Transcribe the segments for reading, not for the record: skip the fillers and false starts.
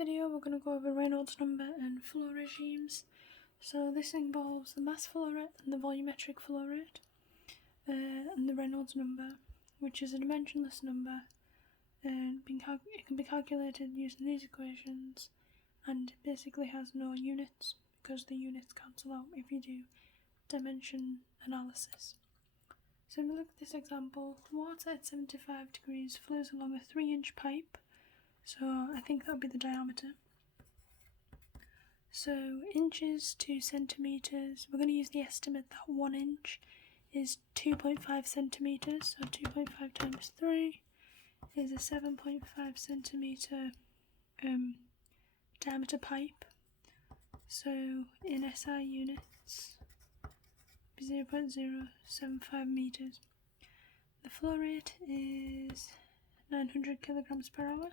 video we're going to go over Reynolds number and flow regimes. So this involves the mass flow rate and the volumetric flow rate, and the Reynolds number, which is a dimensionless number, and it can be calculated using these equations, and it basically has no units because the units cancel out if you do dimension analysis. So if we look at this example, water at 75 degrees flows along a 3-inch pipe. So I think that would be the diameter. So inches to centimetres, we're going to use the estimate that 1 inch is 2.5 centimetres, so 2.5 times 3 is a 7.5 centimetre diameter pipe. So in SI units, 0.075 metres. The flow rate is 900 kilograms per hour.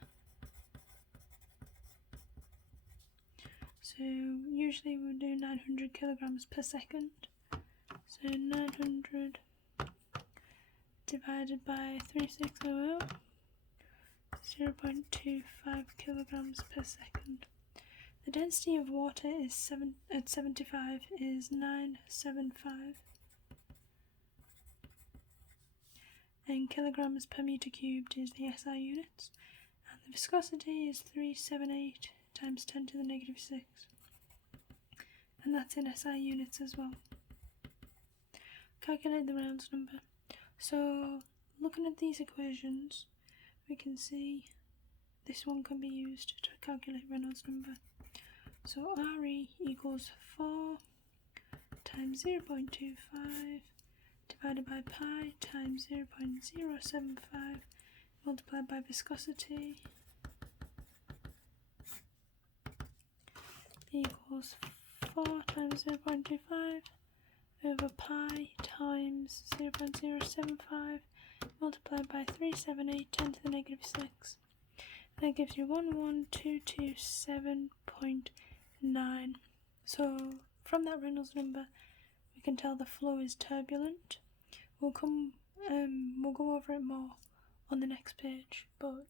So usually we'll do 900 kilograms per second. So 900 divided by 3600, 0.25 kilograms per second. The density of water is at 75 is 975, and kilograms per meter cubed is the SI units, and the viscosity is 378 times 10 to the negative 6, and that's in SI units as well. Calculate the Reynolds number. So looking at these equations, we can see this one can be used to calculate Reynolds number. So RE equals 4 times 0.25 divided by pi times 0.075 multiplied by viscosity equals 4 times 0.25 over pi times 0.075 multiplied by 378 10 to the negative 6. That gives you 11227.9. So from that Reynolds number, we can tell the flow is turbulent. We'll go over it more on the next page, but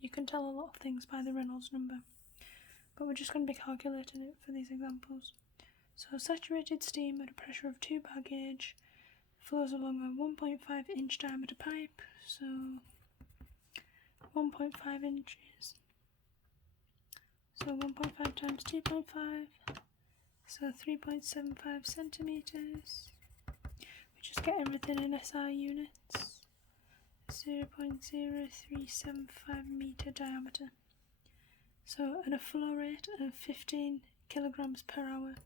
you can tell a lot of things by the Reynolds number. But we're just going to be calculating it for these examples. So saturated steam at a pressure of 2 bar gauge flows along a 1.5 inch diameter pipe. So 1.5 inches. So 1.5 times 2.5. So 3.75 centimetres. We just get everything in SI units. 0.0375 metre diameter. So at a flow rate of 15 kilograms per hour.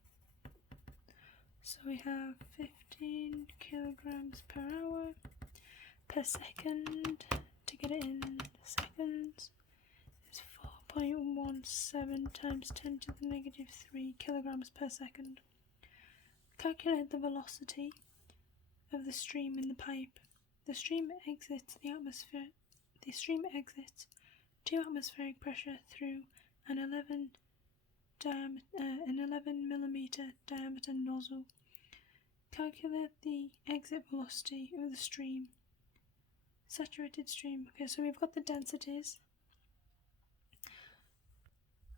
So we have 15 kilograms per hour per second. To get it in seconds is 4.17 times 10 to the negative 3 kilograms per second. Calculate the velocity of the stream in the pipe. The stream exits the atmosphere. The stream exits to atmospheric pressure through an 11 millimeter diameter nozzle. Calculate the exit velocity of the stream. Saturated stream. Okay, so we've got the densities.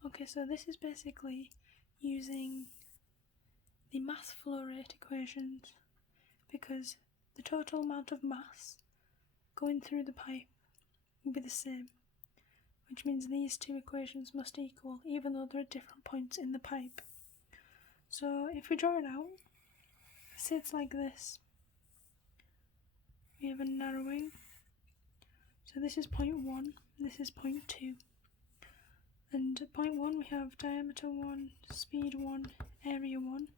Okay, so this is basically using the mass flow rate equations, because the total amount of mass going through the pipe will be the same, which means these two equations must equal even though they're at different points in the pipe. So if we draw it out, say it's like this. We have a narrowing. So this is point 1, this is point 2. And at point 1 we have diameter 1, speed 1, area 1,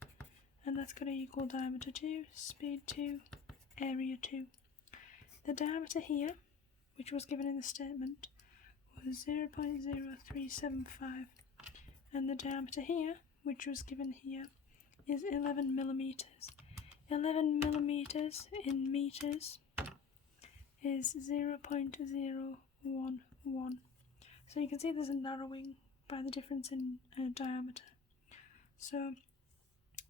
and that's going to equal diameter 2, speed 2, area 2. The diameter here, which was given in the statement, was 0.0375, and the diameter here, which was given here, is 11 millimeters. 11 millimeters in meters is 0.011. So you can see there's a narrowing by the difference in diameter. So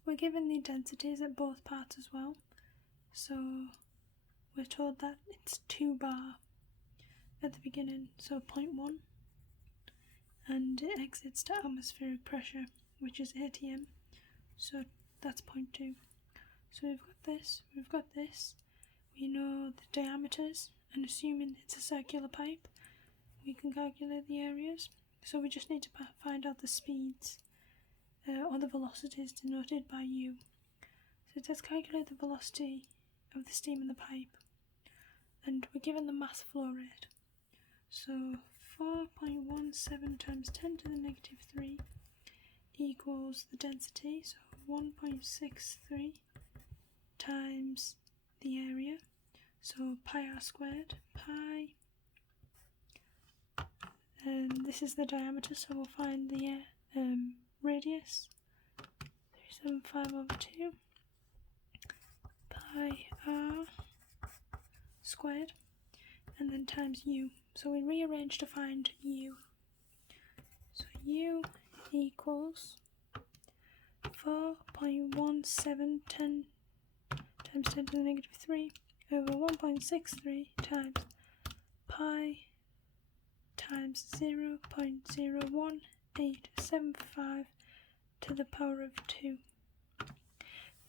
we're given the densities at both parts as well. So we're told that it's 2 bar at the beginning, so 0.1, and it exits to atmospheric pressure, which is atm, so that's 0.2. So we've got this, we know the diameters, and assuming it's a circular pipe, we can calculate the areas. So we just need to find out the speeds or the velocities denoted by u. So let's calculate the velocity of the steam in the pipe, and we're given the mass flow rate. So 4.17 times 10 to the negative 3 equals the density, so 1.63 times the area, so pi r squared, pi, and this is the diameter, so we'll find the radius, 375 over 2, pi r squared, and then times u. So we rearrange to find u. So u equals 4.1710 times 10 to the negative 3 over 1.63 times pi times 0.01875 to the power of 2.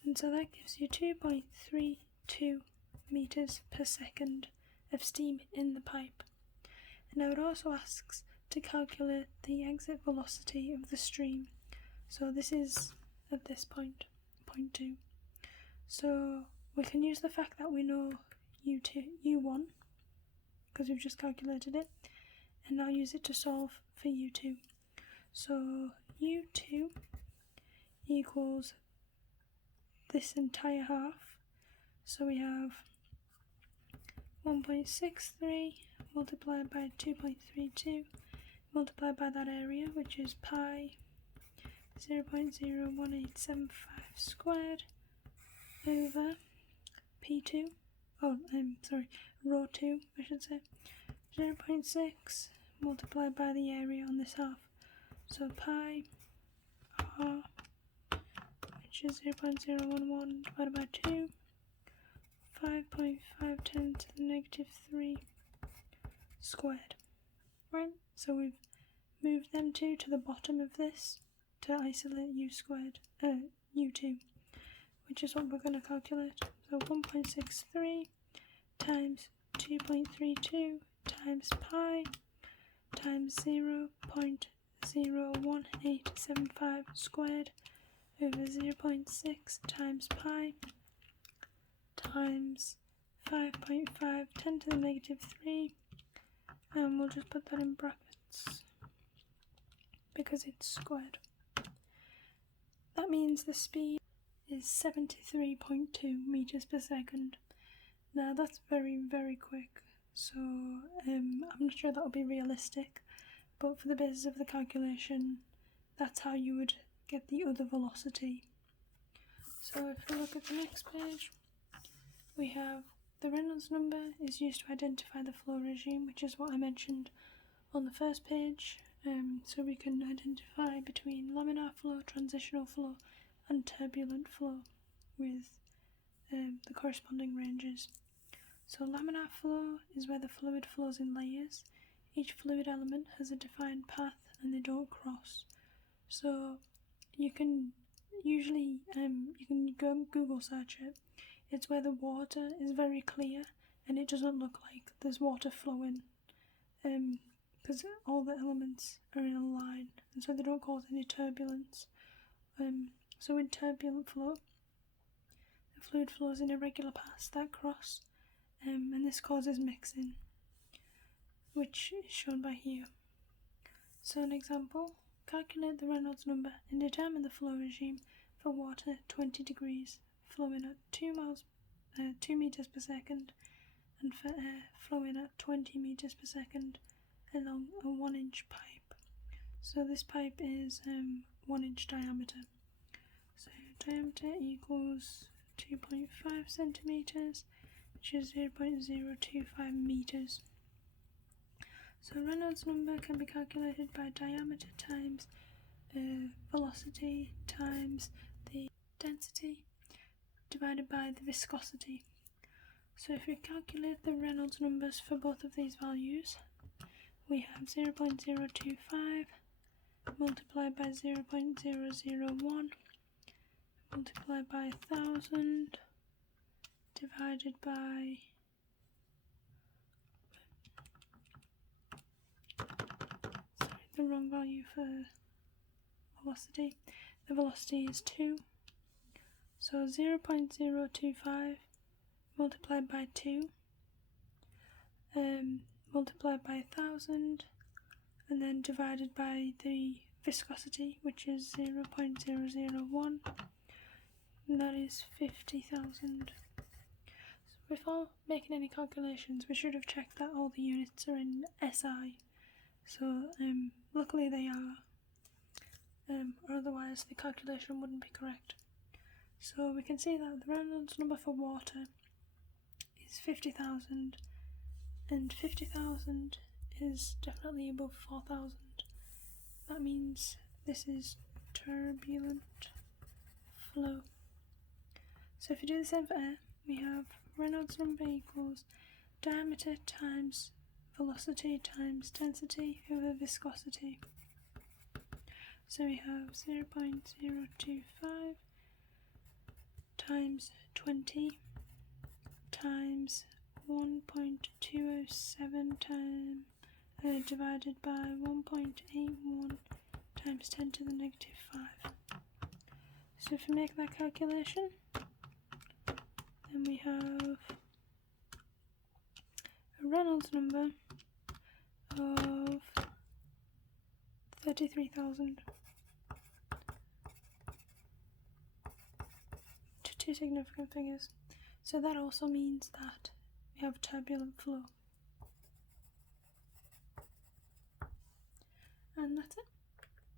And so that gives you 2.32 meters per second of steam in the pipe. And now it also asks to calculate the exit velocity of the stream. So this is at this point, 0.2. So we can use the fact that we know U1, because we've just calculated it, and now use it to solve for U2. So U2 equals this entire half. So we have 1.63 multiplied by 2.32 multiplied by that area, which is pi 0.01875 squared over P2, rho 2 I should say, 0.6 multiplied by the area on this half, so pi r, which is 0.011 divided by 2, 5.510 to the negative 3 squared. Right, so we've moved them two to the bottom of this to isolate u squared, u2, which is what we're going to calculate. So 1.63 times 2.32 times pi times 0.01875 squared over 0.6 times pi times 5.510 to the negative 3, and we'll just put that in brackets because it's squared. That means the speed is 73.2 meters per second. Now that's very, very quick, so I'm not sure that will be realistic, but for the basis of the calculation, that's how you would get the other velocity. So if we look at the next page, we have the Reynolds number is used to identify the flow regime, which is what I mentioned on the first page. So we can identify between laminar flow, transitional flow, and turbulent flow with the corresponding ranges. So laminar flow is where the fluid flows in layers. Each fluid element has a defined path and they don't cross. So you can usually go Google search it. It's where the water is very clear and it doesn't look like there's water flowing, because all the elements are in a line, and so they don't cause any turbulence. So in turbulent flow, the fluid flows in irregular paths that cross, and this causes mixing, which is shown by here. So an example, calculate the Reynolds number and determine the flow regime for water 20 degrees flowing at 2 meters per second, and for air flowing at 20 meters per second along a 1-inch pipe. So this pipe is 1-inch diameter. So diameter equals 2.5 centimeters, which is 0.025 meters. So Reynolds number can be calculated by diameter times velocity times the density divided by the viscosity. So if we calculate the Reynolds numbers for both of these values, we have 0.025 multiplied by 0.001 multiplied by 1000 divided by the wrong value for velocity. The velocity is 2, so 0.025 multiplied by 2 multiplied by 1000 and then divided by the viscosity, which is 0.001, and that is 50,000. So before making any calculations, we should have checked that all the units are in SI. So luckily they are, or otherwise the calculation wouldn't be correct. So we can see that the Reynolds number for water is 50,000, and 50,000 is definitely above 4,000. That means this is turbulent flow. So if you do the same for air, we have Reynolds number equals diameter times velocity times density over viscosity. So we have 0.025 times 20 times 1.207 divided by 1.81 times 10 to the negative 5. So if we make that calculation, then we have a Reynolds number of 33,000. Two significant figures. So that also means that we have turbulent flow. And that's it.